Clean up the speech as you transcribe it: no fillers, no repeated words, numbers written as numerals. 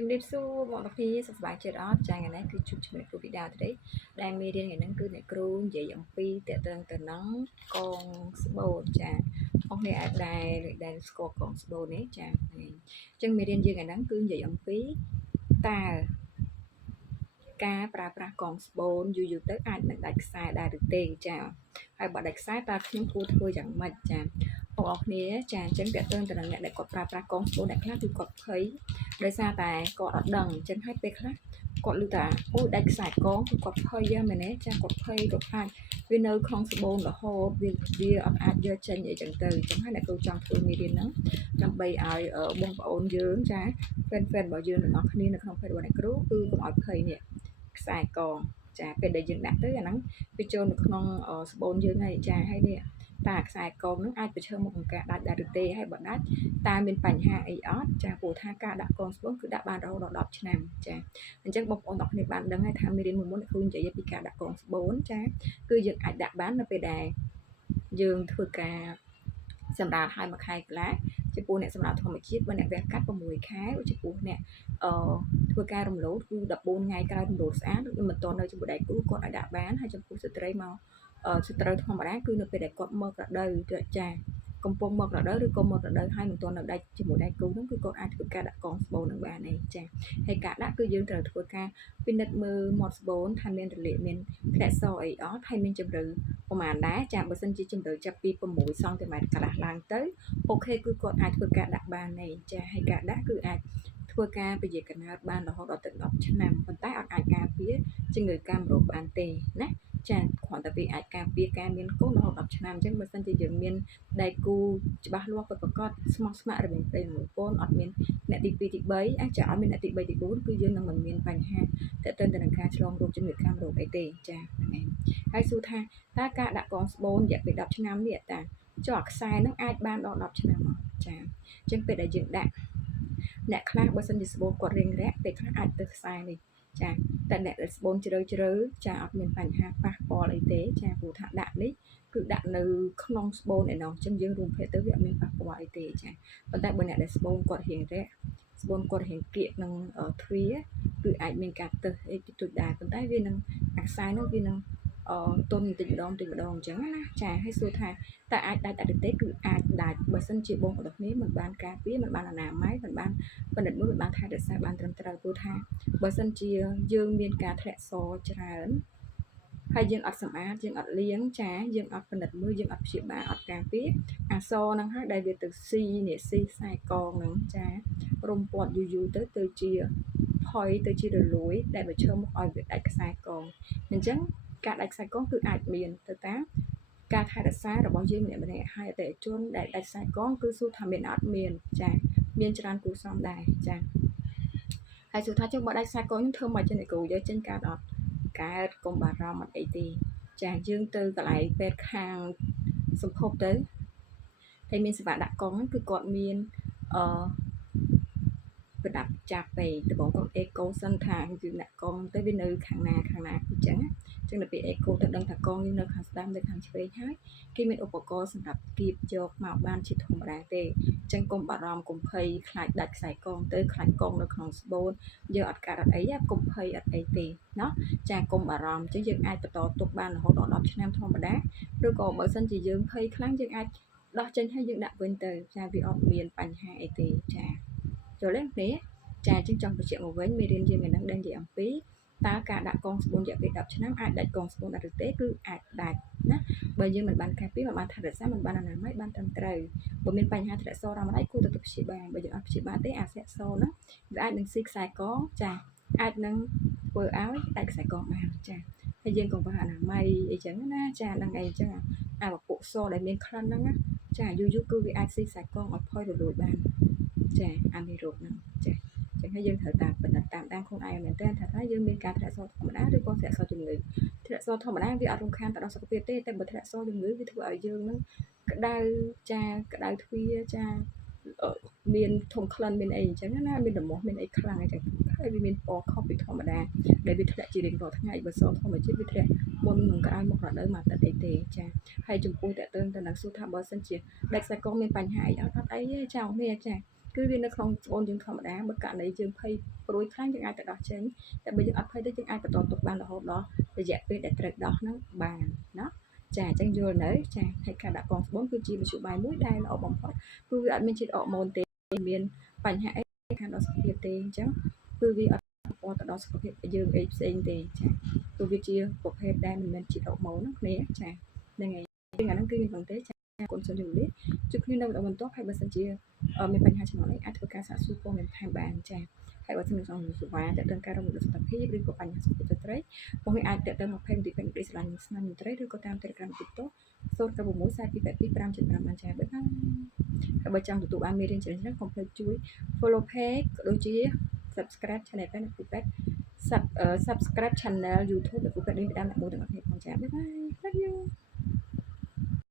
ជំរាបសួរបងប្អូនគ្នាសប្បាយចិត្តអត់ចាថ្ងៃនេះគឺជួបជាមួយគ្រូពីដាទេដែលមេរៀនថ្ងៃនេះគឺអ្នកគ្រូនិយាយអំពីតកតងទៅនឹងកងស្បូតចាបងប្អូនអាចដែលស្គាល់កងស្បូតនេះចាអញ្ចឹងមេរៀនយើងថ្ងៃនេះគឺនិយាយអំពីតើការប្រើប្រាស់កងស្បូនយូរទៅអាចនឹងដាច់ខ្សែដែរឬទេចាហើយបើដាច់ខ្សែតើខ្ញុំគួរធ្វើយ៉ាងម៉េចចាបងប្អូនគ្នាចាអញ្ចឹងតកតងទៅនឹងអ្នកដែលគាត់ប្រើប្រាស់កងស្បូនអ្នកខ្លះគឺគាត់ភ័យដោយសារតែគាត់អត់ដឹងអញ្ចឹងហើយពេលខ្លះគាត់ឮថាអូដាច់ខ្សែកងគឺគាត់ភ័យមែនទេចាគាត់ភ័យគាត់ខ្លាចវានៅក្នុងស្បូនរហូតវាអត់អាចយកចេញអីចឹងទៅអញ្ចឹងហើយអ្នកគ្រូចង់ធ្វើមេរៀនហ្នឹងដើម្បីឲ្យបងប្អូនយើងចាហ្វេនរបស់យើងទាំងអស់គ្នានៅក្នុងភេទរបស់អ្នកគ្រូគឺកុំឲ្យភ័យនេះខ្សែកងចាពេលដែលយើងដាក់ទៅអាហ្នឹងវាចូលនៅក្នុងស្បូនយើងហើយចាហើយនេះតើខ្សែកងនឹងអាចប្រឈមមុខនឹងការដាច់ដែរឬទេហើយបើដាច់តើមានបញ្ហាអីអត់ចាព្រោះថាការដាក់កងស្បូនគឺដាក់បានរហូតដល់10ឆ្នាំចាអញ្ចឹងបងប្អូនទាំងគ្នាបានដឹងហើយថាមេរៀនមុនគ្រូនិយាយពីការដាក់កងស្បូនចាគឺយើងអាចដាក់បាននៅពេលដែលយើងធ្វើការសម្រាប់ឲ្យមួយខែកន្លះចំពោះអ្នកសម្រាប់ធម្មជាតិបើអ្នកវះកាត់6ខែចំពោះអ្នកធ្វើការរំលោភគឺ14ថ្ងៃក្រោយរំលោភស្អាតឬមិនទាន់នៅជាមួយដៃគូគាត់អាចដាក់បានហើយចំពោះស្ត្រីមកស្ត្រីធម្មតាគឺនៅពេលដែលគាត់មករដូវចាកំពុងមករដូវឬក៏មករដូវហើយមិនទាន់នៅដាច់ជាមួយដៃគូនោះគឺគាត់អាចធ្វើការដាក់កងស្បូននឹងបានឯងចាហើយការដាក់គឺយើងត្រូវធ្វើការពិនិត្យមើលមាត់ស្បូនថាមានរលាកមានធ្លាក់សអីអត់ហើយមានជម្រៅប្រហែលដែរចាបើសិនជាជម្រៅចាប់ពី6សង់ទីម៉ែត្រកន្លះឡើងទៅអូខេគឺគាត់អាចធ្វើការដាក់បានឯងចាហើយការដាក់គឺអាចធ្វើការពជាកណើតបានរហូតដល់ទៅ10ឆ្នាំប៉ុន្តែអត់អាចការពារជំងឺកាមរោគបានទេណាចាគ្រាន់តែវាអាចការពារការមានកូនរហូត10ឆ្នាំអញ្ចឹងបើសិនជាយើងមានដៃគូច្បាស់លាស់ពិតប្រាកដស្មោះស្ម័គ្ររវាងពេលមួយពូនអត់មានអ្នកទី2ទី3អាចអត់មានអ្នកទី3ទី4គឺយើងនឹងមិនមានបញ្ហាតើទៅនឹងការឆ្លងរោគជំងឺកាមរោគអីទេចាហ្នឹងឯងហើយសួរថាតើការដាក់កងស្បូនរយៈពេល10ឆ្នាំនេះតាចុះអាខ្សែនឹងអាចបានដល់10ឆ្នាំអត់ចាអញ្ចឹងពេលដែលយើងដាក់អ្នកខ្លះបើសិនជាស្បូនគាត់រៀងរាក់ពេលខ្លះអាចទៅខ្សែនេះចាតែអ្នកដែលស្បូនជ្រៅចាអត់មានបញ្ហាប៉ះពាល់អីទេចាព្រោះថាដាក់នេះគឺដាក់នៅក្នុងស្បូនឯណោះអញ្ចឹងយើងរួមភេទទៅវាអត់មានប៉ះពាល់អីទេចាប៉ុន្តែបើអ្នកដែលស្បូនគាត់រៀងរាក់ស្បូនគាត់រៀងគៀកនឹងទ្វាគឺអាចមានការទើសអីតិចដែរប៉ុន្តែវានឹងអាខ្សែនោះវានឹងទុនបន្តិចម្ដងអញ្ចឹងណាចាហើយសួរថាតើអាចដាច់ដែរទេគឺអាចដាច់បើសិនជាបងប្អូនគ្នាមិនបានការពារមិនបានអនាម័យមិនបានបណ្ឌិតមួយមិនបានថែរក្សាបានត្រឹមត្រូវព្រោះថាបើសិនជាយើងមានការធ្លាក់សច្រើនហើយយើងអត់សម្អាតយើងអត់លាងចាយើងអត់ពិនិត្យមើលយើងអត់ព្យាបាលអត់ការពារអាសហ្នឹងហើយដែលវាទៅស៊ីខ្សែកងហ្នឹងចារុំពាត់យូរទៅជាផុយទៅជារលួយដែលប្រឈមមុខឲ្យវាដាច់ខ្សែកងអញ្ចឹងការដាច់ខ្សែកងគឺអាចមានទៅតាមការថែរក្សារបស់យើងម្នាក់ហើយអតិថិជនដែលដាច់ខ្សែកងគឺសួរថាមានអត់មានចាមានច្រើនគូសំដែរចាហើយសួរថាចុះបើដាច់ខ្សែកងនឹងធ្វើមកចេញគ្រូយកចេញកើតអត់កើតកុំបារម្ភអត់អីទេចាយើងទៅកន្លែងពេទ្យខាងសម្ភពទៅហើយមានសេវាដាក់កងគឺគាត់មានប្រដាប់ចាប់ពេដំបងគាត់អេកូសិនថាគឺដាក់កងទៅវានៅខាងណាអញ្ចឹងនៅពេលអេកូទៅដឹងថាកងយើងនៅខាងស្ដាំនៅខាងឆ្វេងហើយគេមានឧបករណ៍សម្រាប់គៀបយកមកបានជាធម្មតាទេអញ្ចឹងកុំបារម្ភកុំភ័យខ្លាចដាច់ខ្សែកងទៅខ្លាចកងនៅក្នុងស្បូនយើងអត់កើតអត់អីកុំភ័យអត់អីទេណោះចាកុំបារម្ភអញ្ចឹងយើងអាចបន្តទុកបានរហូតដល់10ឆ្នាំធម្មតាឬក៏បើសិនជាយើងភ័យខ្លាំងយើងអាចដោះចេញហើយយើងដាក់វិញទៅចាវាអត់មានបញ្ហាអីទេចាយល់ទេចាអញ្ចឹងចង់បញ្ជាក់មកវិញមេរៀនយើងនឹងដឹងនិយាយអំពីតើការដាក់កងស្បូនរយៈពេល10ឆ្នាំអាចដាច់កងស្បូនដែរឬទេគឺអាចដាច់ណាបើយើងមិនបានការពារមិនបានថែរក្សាមិនបានអនាម័យបានត្រឹមត្រូវបើមានបញ្ហាធ្លាក់សរ៉ាំរ៉ៃគួរទៅព្យាបាលបើយើងអត់ព្យាបាលទេអាធ្លាក់សហ្នឹងវាអាចនឹងស៊ីខ្សែកងចាអាចនឹងធ្វើឲ្យដាច់ខ្សែកងបានចាហើយយើងកង្វះអនាម័យអីចឹងណាចានឹងអីចឹងអាពពួកសដែលមានក្លិនហ្នឹងណាចាយូរគឺវាអាចស៊ីខ្សែកងឲ្យផុយរលួយបានចាអាមេរោគហ្នឹងចាចឹងហើយយើងត្រូវតាមបណ្ឌិតតាមដានខ្លួនឯងមែនតើថាយើងមានការធ្លាក់សធម្មតាឬក៏ធ្លាក់សជំងឺធ្លាក់សធម្មតាវាអត់រំខានទៅដល់សុខភាពទេតែបើធ្លាក់សជំងឺវាធ្វើឲ្យយើងនឹងក្តៅចាក្តៅទ្វាចាមានធំក្លិនមានអីអញ្ចឹងណាមានរមាស់មានអីខ្លាំងអញ្ចឹងហើយវាមានពណ៌ខុសពីធម្មតាដែលវាធ្លាក់ជារៀងរាល់ថ្ងៃបើសធម្មជាតិវាធ្លាក់មុននឹងក្រោយមករដូវមួយអាទិត្យអីទេចាហើយចំពោះតើតើនឹងសួរថាបើសិនជាដាច់ខ្សែកងមានបញ្ហាអីអត់អីទេចាចាគឺ គឺវានៅក្នុងស្បូនយើងធម្មតាបើករណីយើងភ័យព្រួយខ្លាំងយើងអាចទៅដោះចេញតែបើយើងអត់ភ័យទេយើងអាចបន្តទុកបានរហូតដល់រយៈពេលដែលត្រូវដោះហ្នឹងបានណាចាអញ្ចឹងយល់នៅចាហើយការដាក់កងស្បូនគឺជាមធ្យោបាយមួយដែលល្អបំផុតព្រោះវាអត់មានជាតិអរម៉ូនទេមានបញ្ហាអីខាងដល់សុខភាពទេអញ្ចឹងគឺវាអត់ប៉ះពាល់ទៅដល់សុខភាពយើងអីផ្សេងទេចាព្រោះវាជាប្រភេទដែលមិនមែនជាតិអរម៉ូនណាគ្នាចាហ្នឹងហើយអាហ្នឹងគឺយើងដឹងទេចាគុណសូមជម្រាបជួបគ្នានៅបន្តបន្ទាប់ហើយបើសិនជាមានបញ្ហាចំណុចអីអាចធ្វើការសាកសួរព័ត៌មានបន្ថែមបានចាហើយបើសិនជាចង់សេវាតើដឹងការរំលោភសិទ្ធិភាពឬក៏បញ្ហាសុខភាពស្ត្រីបងអាចតើទៅមក page ទីពេញក្តីស្រឡាញ់ស្នាមមន្ត្រីឬក៏តាម Telegram TikTok 096428575បានចាបាយបាយហើយបើចង់ទទួលបានមេរៀនច្រើនៗកុំភ្លេចជួយ follow page ក៏ដូចជា subscribe channel ទៅនៅពូពេទ្យ subscribe channel YouTube នៅពូពេទ្យនេះតាមអ្នកមួយទាំងអស់គ្នាផងចាបាយបាយ Love you